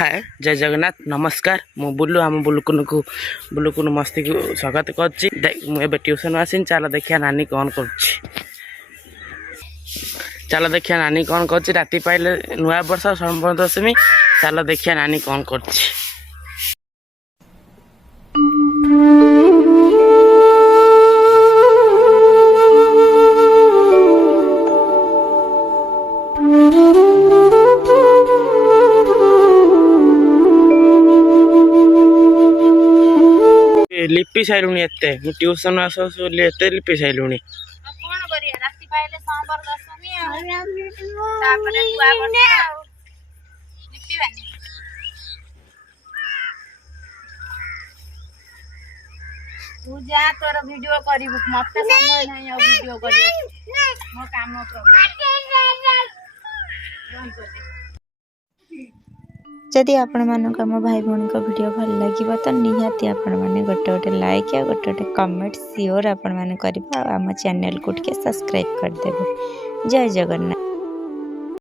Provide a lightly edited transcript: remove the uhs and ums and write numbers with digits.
हाय जय जगन्नाथ नमस्कार मु बुल्लू आम बुल्लुकुन मस्ती को स्वागत कर ट्यूशन आसी चल देखिया नानी कौन कर चल देखिया नानी कौन कर राति पाइले नुआ वर्ष संबंध दशमी चल देखिया नानी कौन कर लिपि सारूनी एते ट्यूशन आसते लिपि सारूनी कौन करिया राति पाइले सोमवार दशमी तापरे नुआ वर्ष लिपि बानी तू जा तोर वीडियो करिबु मते समय नहीं वीडियो करियो मो काम जदि आपण मानक आम भाई भौणी वीडियो भल लगे तो निहाती आपण मैंने गोटे गोटे लाइक या गोटे गोटे कमेंट सियोर आपण मैंने करेंगे आम चैनल को सब्सक्राइब करदे। जय जगन्नाथ।